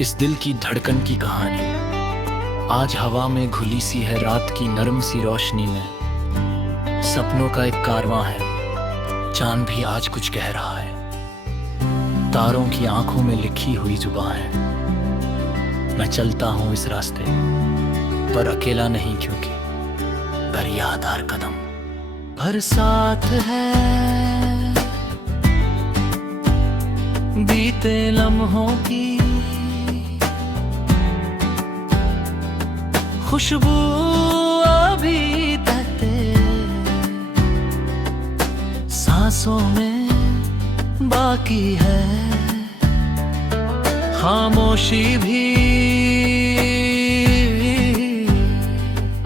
इस दिल की धड़कन की कहानी आज हवा में घुली सी है, रात की नरम सी रोशनी में सपनों का एक कारवां है। चांद भी आज कुछ कह रहा है, तारों की आंखों में लिखी हुई जुबान है। मैं चलता हूँ इस रास्ते पर अकेला नहीं, क्योंकि दरियादार कदम हर साथ है। बीते लम्हों की खुशबू अभी तक सांसों में बाकी है। खामोशी भी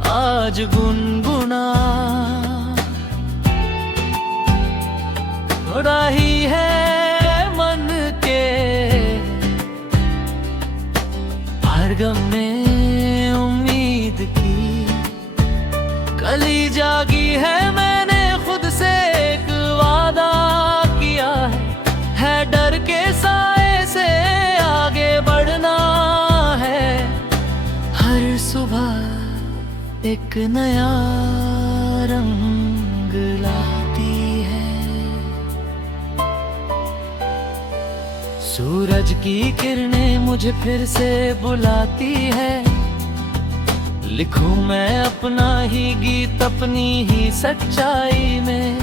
आज गुनगुना रही है मन के हर गम में उम्मीद की कली जागी है। मैंने खुद से एक वादा किया है डर के साए से आगे बढ़ना है। हर सुबह एक नया रंग लाती है। सूरज की किरणें मुझे फिर से बुलाती है। लिखूं मैं अपना ही गीत अपनी ही सच्चाई में।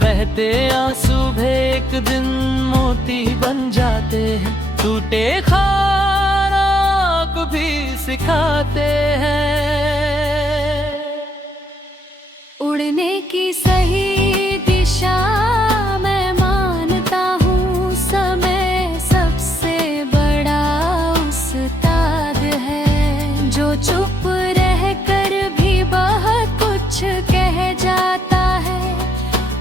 बहते आंसू भी एक दिन मोती बन जाते हैं। टूटे ख्वाब भी सिखाते हैं। उड़ने की सही दिशा मैं मानता हूँ, समय सबसे बड़ा उस्ताद है। जो चुप रह कर भी बहुत कुछ कह जाता है।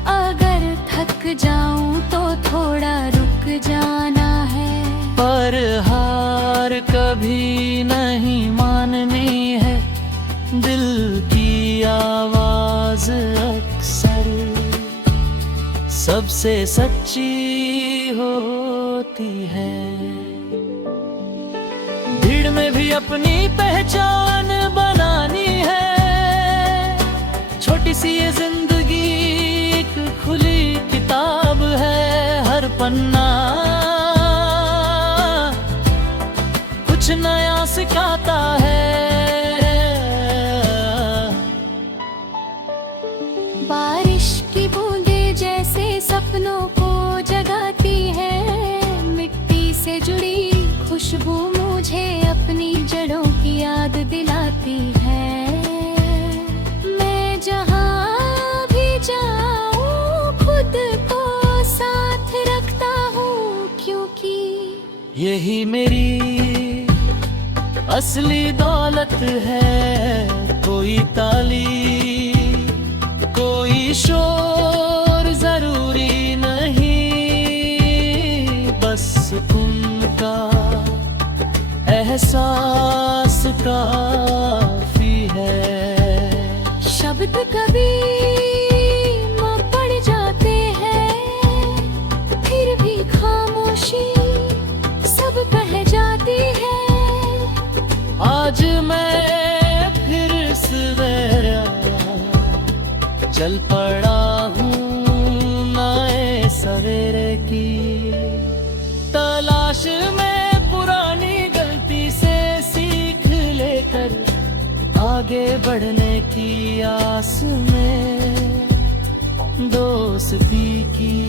अगर थक जाऊं तो थोड़ा रुक जाना है। पर हार कभी नहीं माननी है। दिल की आवाज अक्सर सबसे सच्ची होती है। भीड़ में भी अपनी पहचान बनानी है। छोटी सी ये जिंदगी एक खुली किताब है। हर पन्ना कुछ नया सिखाता है। बारिश की बूंदें जैसे सपनों को जगाती है। मिट्टी से जुड़ी खुशबू मुझे अपनी जड़ों की याद दिलाती है। मैं जहाँ भी जाऊँ खुद को साथ रखता हूँ, क्योंकि यही मेरी असली दौलत है। कोई ताली कोई शोर जरूरी नहीं, बस उनका एहसास काफी है। शब्द कभी पड़ जाते हैं, फिर भी खामोशी सब कह जाती है। आज मैं फिर सवेरा चल पड़ा हूँ नए सवेरे की तलाश में। पुरानी गलती से सीख लेकर आगे बढ़ने की आस में। दोस्ती की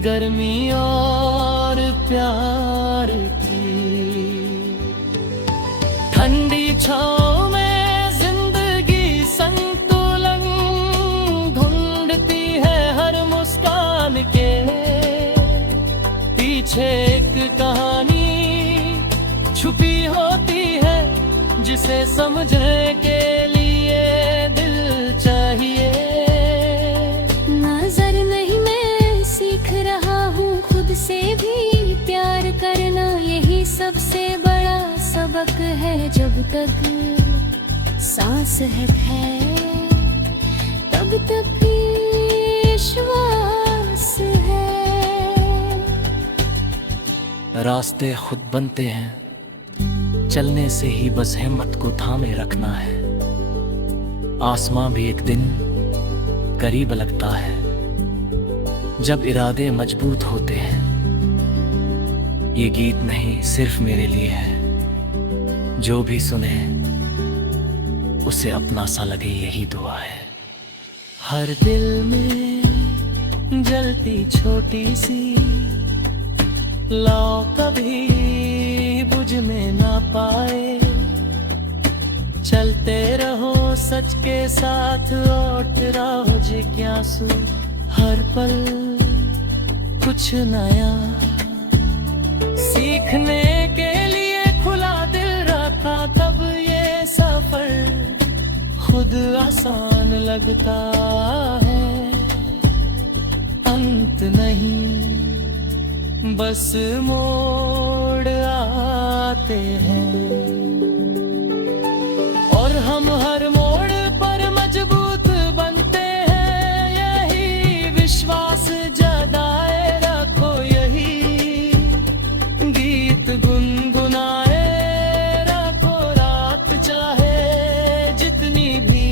गर्मी और प्यार की ठंडी छाँव में जिंदगी संतुलन ढूंढती है। हर मुस्कान के पीछे एक कहानी छुपी होती है, जिसे समझने के लिए दिल चाहिए। नजर नहीं मैं सीख रहा हूँ खुद से भी प्यार करना। यही सबसे बड़ा सबक है। जब तक सांस है तब तक विश्वास है। रास्ते खुद बनते हैं, चलने से ही बस हिम्मत को थामे रखना है। आसमां भी एक दिन करीब लगता है जब इरादे मजबूत होते हैं। ये गीत नहीं सिर्फ मेरे लिए है, जो भी सुने उसे अपना सा लगे, यही दुआ है। हर दिल में जलती छोटी सी लौ कभी बुझने ना पाए। चलते रहो सच के साथ, लौट रहो जिज्ञासु, हर पल कुछ नया सीखने के लिए खुला दिल रखा, तब ये सफर खुद आसान लगता है। अंत नहीं बस मोड़ आते हैं, और हम हर मोड़ पर मजबूत बनते हैं। यही विश्वास जगाए रखो, यही गीत गुनगुनाए रखो। रात चाहे जितनी भी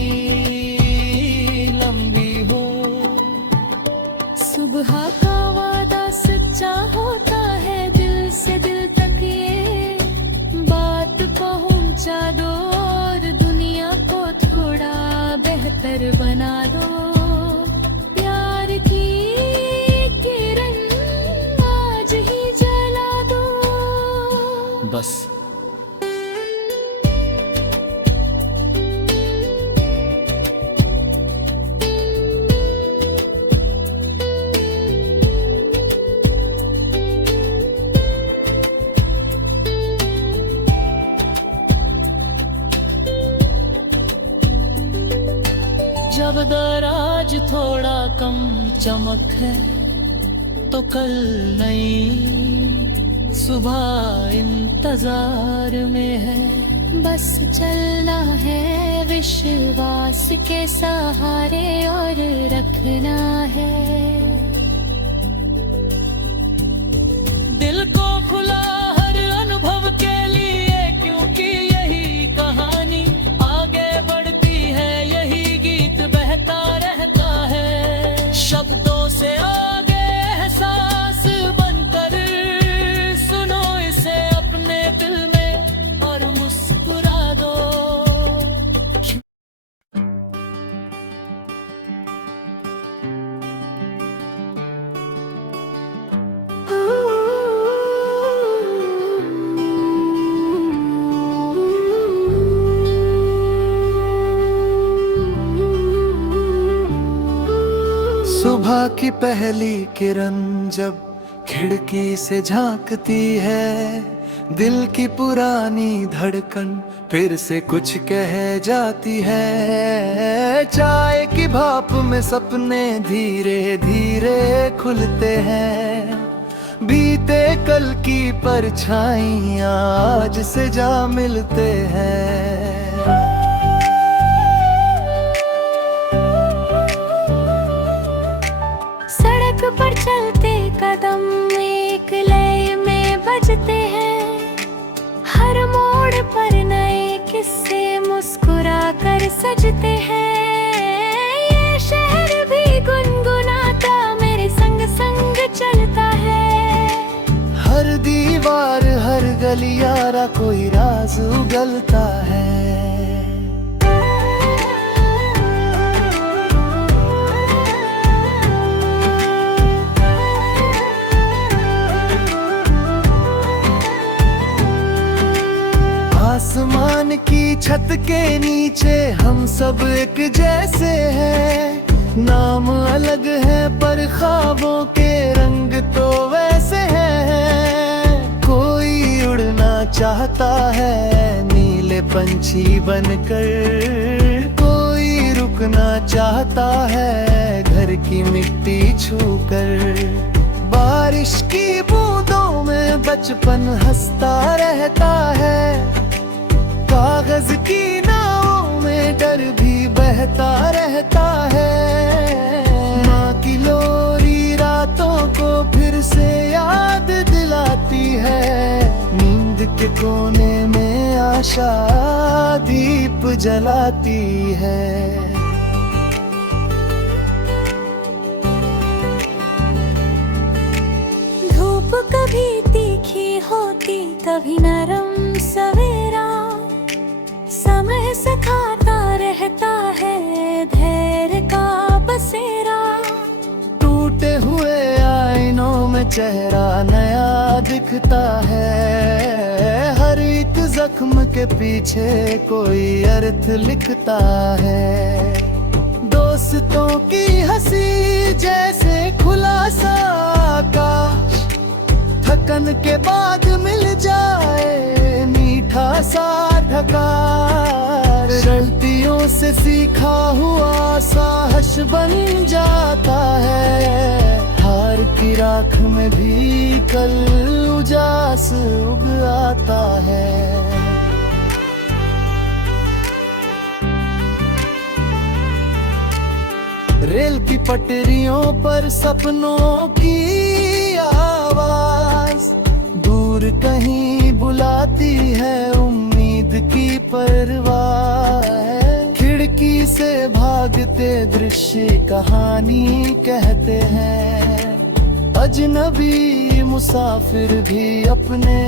लंबी हो, सुबह का वादा सच्चा होता है। दिल से दिल तक ये बात पहुंचा दो, और दुनिया को थोड़ा बेहतर बना दो। प्यार की किरण आज ही जला दो बस। जब दराज थोड़ा कम चमक है, तो कल नई सुबह इंतजार में है। बस चलना है विश्वास के सहारे, और रखना है दिल को खुला हर अनुभव के लिए, क्योंकि यही कहानी आगे बढ़ती है। यही गीत बहता रहता है, शब्दों से आगे एहसास बनकर सुनो इसे अपने दिल में और मुस्कुरा दो। सुबह की पहली किरण जब खिड़की से झांकती है, दिल की पुरानी धड़कन फिर से कुछ कह जाती है। चाय की भाप में सपने धीरे धीरे खुलते हैं, बीते कल की परछाइयाँ आज से जा मिलते हैं। पर चलते कदम एक लय में बजते हैं, हर मोड़ पर नए किस्से मुस्कुरा कर सजते हैं। ये शहर भी गुनगुनाता मेरे संग संग चलता है, हर दीवार हर गलियारा कोई राज उगलता है। आसमान की छत के नीचे हम सब एक जैसे हैं, नाम अलग है पर ख्वाबों के रंग तो वैसे हैं। कोई उड़ना चाहता है नीले पंछी बनकर, कोई रुकना चाहता है घर की मिट्टी छूकर। बारिश की बूंदों में बचपन हंसता रहता है, कागज की नावों में डर भी बहता रहता है। माँ की लोरी रातों को फिर से याद दिलाती है, कोने में आशा दीप जलाती है। धूप कभी तीखी होती कभी नरम सवेरा, समय सिखाता रहता है धैर्य का बसेरा। टूटे हुए आईनों में चेहरा नया दिखता है, हर एक जख्म के पीछे कोई अर्थ लिखता है। दोस्तों की हंसी जैसे खुला सा आकाश, थकन के बाद मिल जाए मीठा सा ढकार। गलतियों से सीखा हुआ साहस बन जाता है, हार की राख में भी कल उजास उग आता है। रेल की पटरियों पर सपनों की आवाज दूर कहीं बुलाती है, उम्मीद की परवाह है। खिड़की से भागते दृश्य कहानी कहते हैं, अजनबी मुसाफिर भी अपने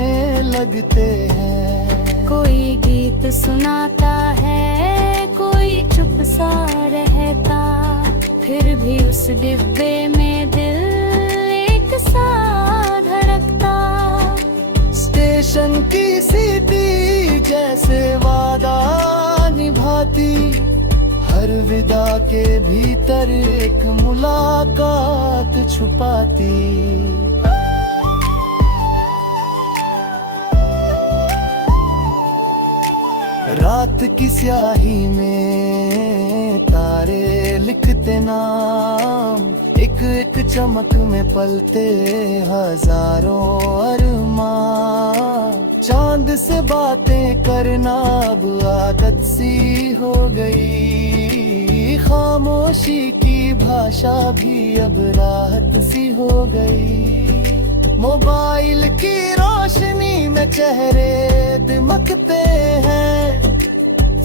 लगते हैं। कोई गीत सुनाता है, कोई चुप सा रहता, फिर भी उस डिब्बे में दिल एक सा धड़कता। स्टेशन की सीटी जैसे वादा निभाती, हर विदा के भीतर एक मुलाकात छुपाती। रात की स्याही में तारे लिखते नाम, एक एक चमक में पलते हजारों अरमान। चांद से बातें करना अब आदत सी हो गई, खामोशी की भाषा भी अब राहत सी हो गई। मोबाइल की रोशनी में चेहरे दिमकते हैं,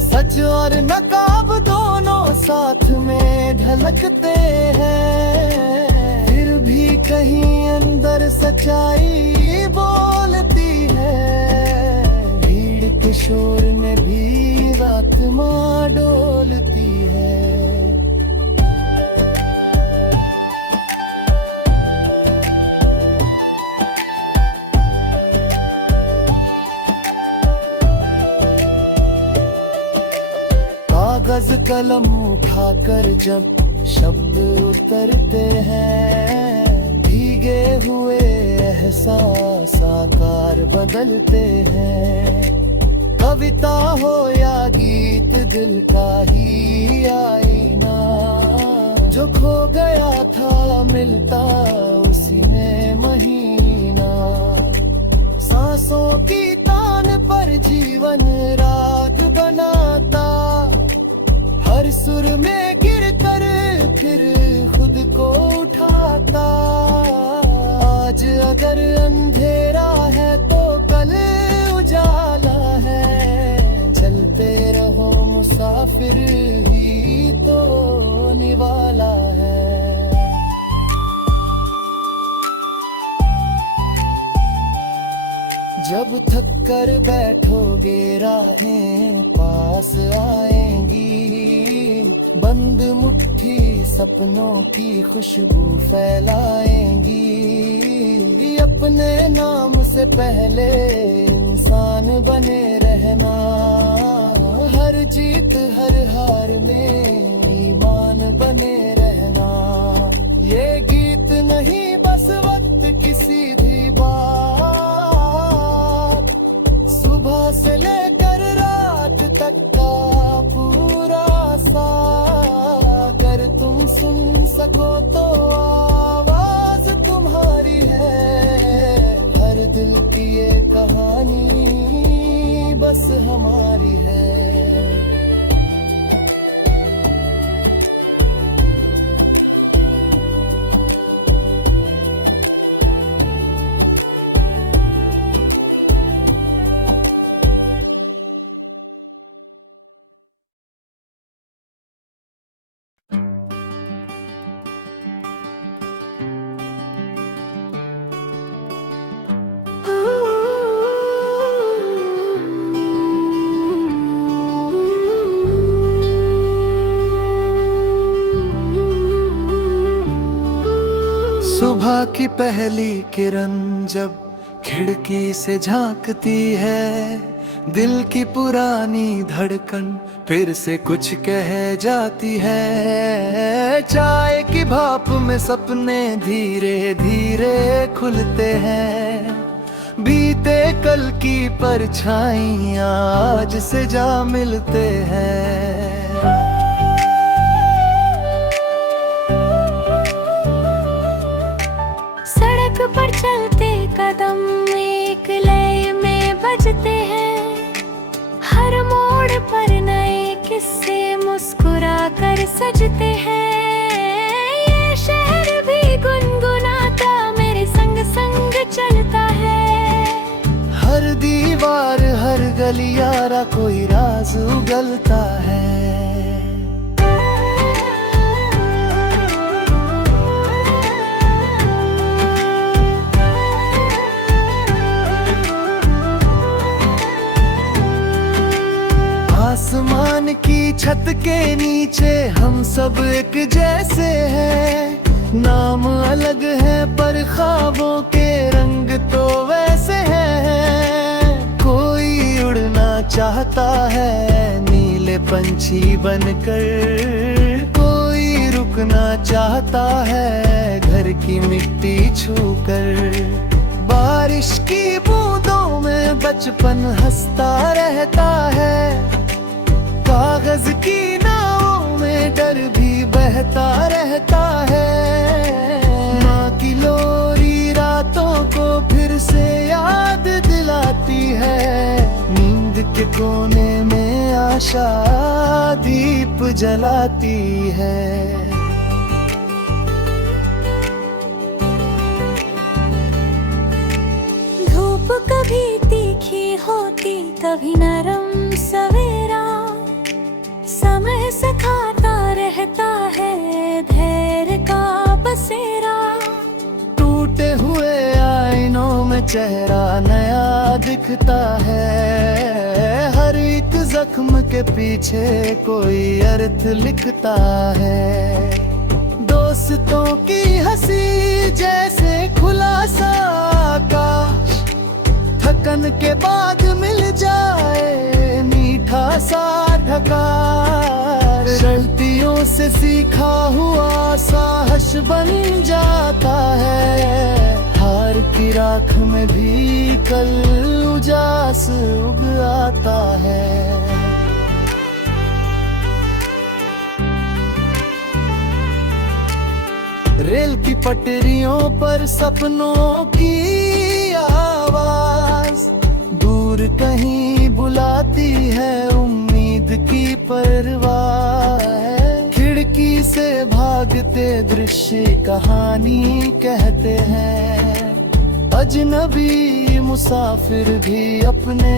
सच और नकाब दोनों साथ में ढलकते हैं। फिर भी कहीं अंदर सच्चाई बोलती है, भीड़ के शोर में भी रात माँ डोलती है। कागज कलम उठाकर जब शब्द उतरते हैं, भीगे हुए एहसास आकार बदलते हैं। कविता हो या गीत दिल का ही आईना, जो खो गया था मिलता उसी में महीना। सांसों की तान पर जीवन राग बनाता, हर सुर में गिर कर फिर खुद को उठाता। आज अगर अंधेरा है तो कल उजाला है, चलते रहो मुसाफिर ही तो निवाला है। जब थक कर बैठोगे राहें पास आएंगी, बंद मुट्ठी सपनों की खुशबू फैलाएंगी। अपने नाम से पहले इंसान बने रहना, हर जीत हर हार में ईमान बने रहना। ये गीत नहीं बस वक्त की सीधी बात, सुबह से लेकर रात तक का पूरा सागर। तुम सुन सको तो आवाज तुम्हारी है, हर दिल की ये कहानी बस हमारी है। सुबह की पहली किरण जब खिड़की से झांकती है, दिल की पुरानी धड़कन फिर से कुछ कह जाती है। चाय की भाप में सपने धीरे धीरे खुलते हैं, बीते कल की परछाइयाँ आज से जा मिलते हैं। सड़क पर चलते कदम एक लय में बजते हैं, हर मोड़ पर नए किस्से मुस्कुरा कर सजते हैं। ये शहर भी गुनगुनाता मेरे संग संग चलता है, हर दीवार हर गलियारा कोई राज उगलता है। आसमान की छत के नीचे हम सब एक जैसे हैं, नाम अलग है पर ख्वाबों के रंग तो वैसे हैं। कोई उड़ना चाहता है नीले पंछी बनकर, कोई रुकना चाहता है घर की मिट्टी छूकर। बारिश की बूंदों में बचपन हंसता रहता है, कागज की नावों में डर भी बहता रहता है। माँ की लोरी रातों को फिर से याद दिलाती है, नींद के कोने में आशा दीप जलाती है। धूप कभी तीखी होती कभी नरम सवेरा, समय सिखाता रहता है धैर्य का बसेरा। टूटे हुए आईनों में चेहरा नया दिखता है, हर एक जख्म के पीछे कोई अर्थ लिखता है। दोस्तों की हंसी जैसे खुला सा आकाश, थकन के बाद मिल जाए मीठा सा ढकार। गलतियों से सीखा हुआ साहस बन जाता है, हार की राख में भी कल उजास उग आता है। रेल की पटरियों पर सपनों की आवाज दूर कहीं बुलाती है, उम्मीद की परवाह है। खिड़की से भागते दृश्य कहानी कहते हैं, अजनबी मुसाफिर भी अपने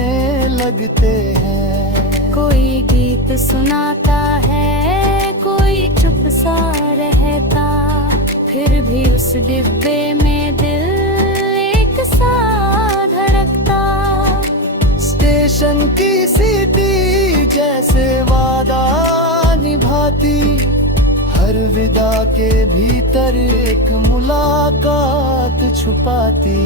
लगते हैं। कोई गीत सुनाता है कोई चुप सा रहता, फिर भी उस डिब्बे में दिल एक सा धड़कता। स्टेशन की सीटी जैसे वादा निभाती, हर विदा के भीतर एक मुलाकात छुपाती।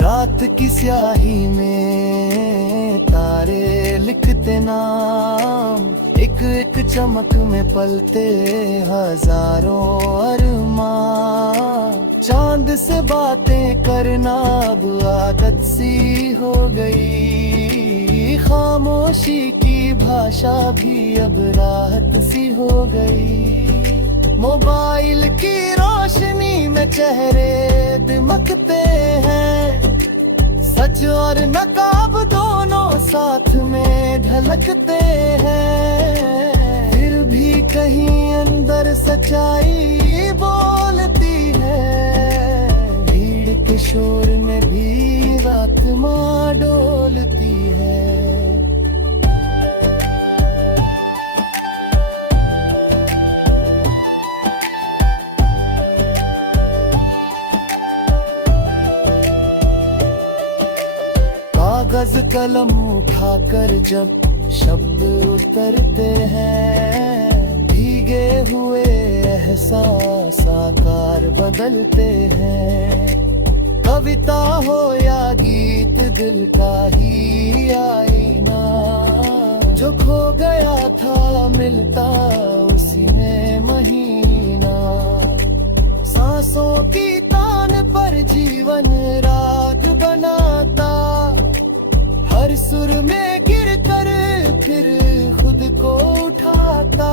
रात की स्याही में तारे लिखते नाम, एक एक चमक में पलते हजारों अरमान। चांद से बातें करना अब आदत सी हो गई, खामोशी की भाषा भी अब राहत सी हो गई। मोबाइल की रोशनी में चेहरे दिमकते हैं, सच और नकाब दोनों साथ में ढलकते हैं। फिर भी कहीं अंदर सच्चाई बोलती है, भीड़ के शोर में भी रात माँ डोलती है। कागज कलम उठाकर जब शब्द उतरते हैं, भीगे हुए एहसास आकार बदलते हैं। कविता हो या गीत दिल का ही आईना, जो खो गया था मिलता उसी में महीना। सांसों की तान पर जीवन राग बनाता, हर सुर में गिर कर फिर खुद को उठाता।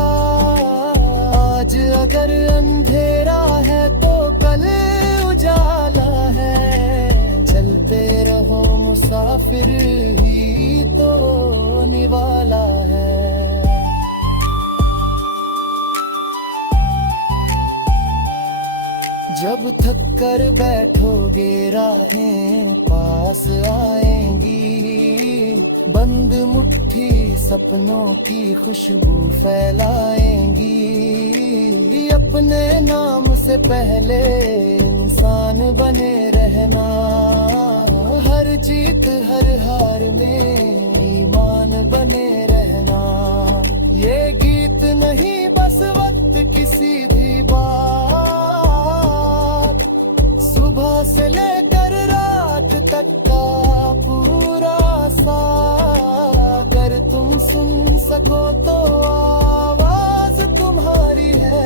आज अगर अंधेरा है तो कल उजाला है, चलते रहो मुसाफिर ही तो निवाला है। जब थक कर बैठोगे राहें पास आएंगी, बंद मुट्ठी सपनों की खुशबू फैलाएंगी। अपने नाम से पहले इंसान बने रहना, हर जीत हर हार में ईमान बने रहना। ये गीत नहीं बस वक्त की सीधी बात, सुबह से लेकर रात तक का पूरा सागर। तुम सुन सको तो आवाज तुम्हारी है,